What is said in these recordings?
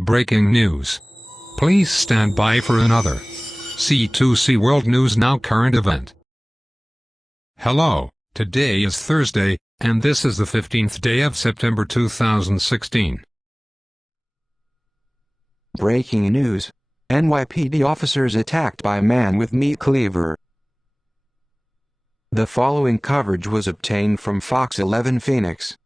Breaking news. Please stand by for another C2C World News Now current event. Hello, today is Thursday, and this is the 15th day of September 2016. Breaking news. NYPD officers attacked by man with meat cleaver. The following coverage was obtained from Fox 11 Phoenix.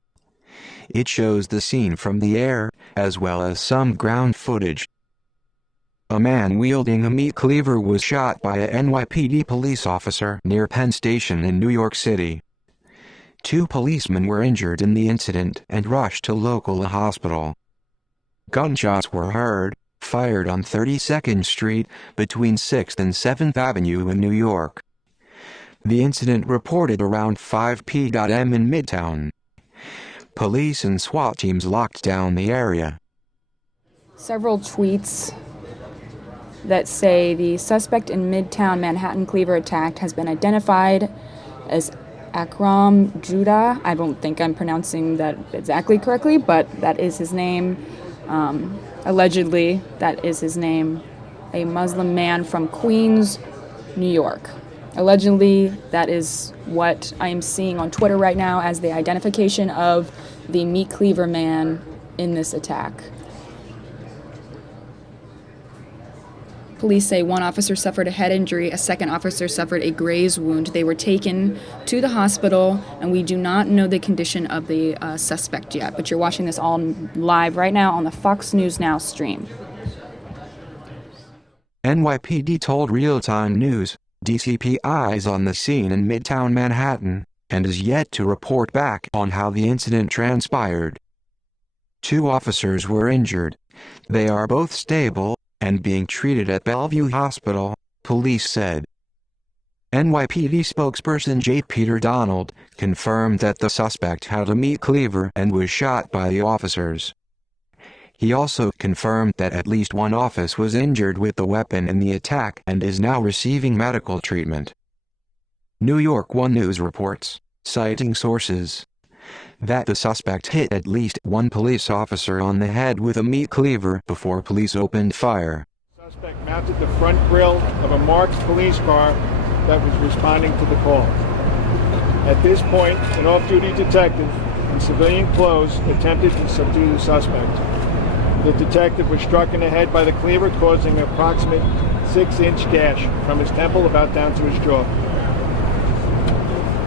It shows the scene from the air, as well as some ground footage. A man wielding a meat cleaver was shot by a NYPD police officer near Penn Station in New York City. 2 policemen were injured in the incident and rushed to local hospital. Gunshots were heard, fired on 32nd Street, between 6th and 7th Avenue in New York. The incident reported around 5 p.m. in Midtown. Police and SWAT teams locked down the area. Several tweets that say the suspect in Midtown Manhattan Cleaver attack has been identified as Akram Judah. I don't think I'm pronouncing that exactly correctly, but that is his name. Allegedly, that is his name. A Muslim man from Queens, New York. Allegedly, that is what I am seeing on Twitter right now as the identification of the meat cleaver man in this attack. Police say 1 officer suffered a head injury, a 2nd officer suffered a graze wound. They were taken to the hospital, and we do not know the condition of the suspect yet. But you're watching this all live right now on the Fox News Now stream. NYPD told Real-Time News, DCP is on the scene in Midtown Manhattan, and is yet to report back on how the incident transpired. 2 officers were injured. They are both stable and being treated at Bellevue Hospital, police said. NYPD spokesperson J. Peter Donald confirmed that the suspect had a meat cleaver and was shot by the officers. He also confirmed that at least 1 officer was injured with the weapon in the attack and is now receiving medical treatment. New York One News reports, citing sources, that the suspect hit at least 1 police officer on the head with a meat cleaver before police opened fire. The suspect mounted the front grille of a marked police car that was responding to the call. At this point, an off-duty detective in civilian clothes attempted to subdue the suspect. The detective was struck in the head by the cleaver, causing an approximate 6-inch gash from his temple about down to his jaw.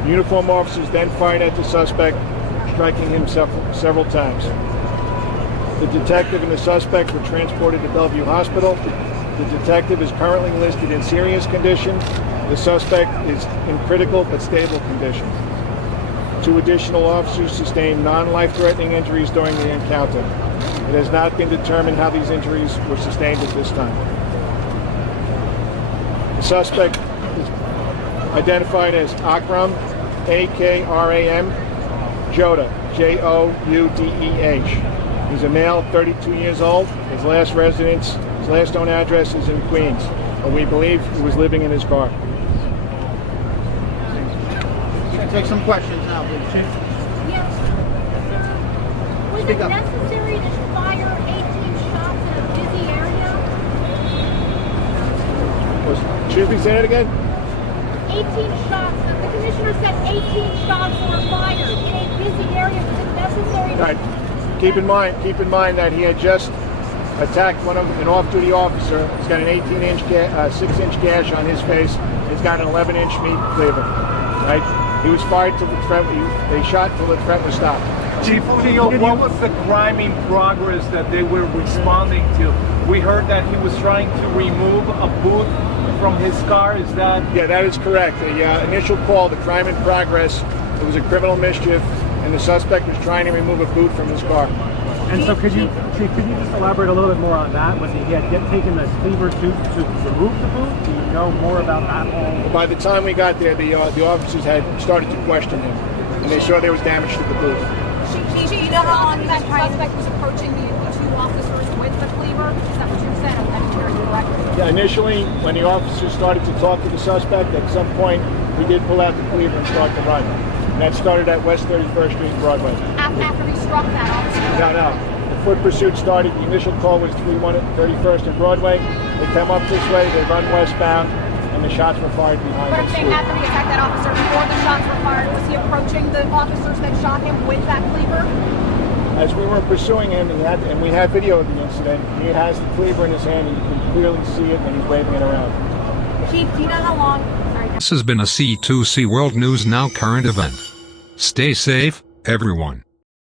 Uniformed officers then fired at the suspect, striking him several times. The detective and the suspect were transported to Bellevue Hospital. The detective is currently listed in serious condition. The suspect is in critical but stable condition. 2 additional officers sustained non-life-threatening injuries during the encounter. It has not been determined how these injuries were sustained at this time. The suspect is identified as Akram, A-K-R-A-M, Jodah, J-O-U-D-E-H. He's a male, 32 years old. His last known address is in Queens, but we believe he was living in his car. Take some questions now, please, Chief. Yes. Was it necessary to fire 18 shots in a busy area? Excuse me, say that again? 18 shots. The commissioner said 18 shots were fired in a busy area. Was it necessary? Right. Keep in mind that he had just attacked an off-duty officer. He's got an 6-inch gash on his face. He's got an 11-inch meat cleaver. Right. He was fired till the threat. They shot till the threat was stopped. Chief O'Neill, what was the crime in progress that they were responding to? We heard that he was trying to remove a boot from his car. Is that? Yeah, that is correct. The initial call, the crime in progress, it was a criminal mischief, and the suspect was trying to remove a boot from his car. And so, Chief, could you just elaborate a little bit more on that? Was he had taken the cleaver to remove the boot? Do you know more about that whole? By the time we got there, the officers had started to question him, and they saw there was damage to the boot. Do you know how long that suspect was approaching the 2 officers with the cleaver? Is that what you said? I'm hearing correctly. Yeah, initially, when the officers started to talk to the suspect, at some point, we did pull out the cleaver and start to run. And that started at West 31st Street and Broadway. After he struck that officer? No. The foot pursuit started. The initial call was 31st and Broadway. They come up this way, they run westbound, and the shots were fired behind But them. I'm saying after he attacked that officer, before the shots were fired, was he approaching the officers that shot him with that cleaver? As we were pursuing him, and we have video of the incident, he has the cleaver in his hand, and you can clearly see it, and he's waving it around. Chief, do you know how long? Sorry. This has been a C2C World News Now current event. Stay safe, everyone.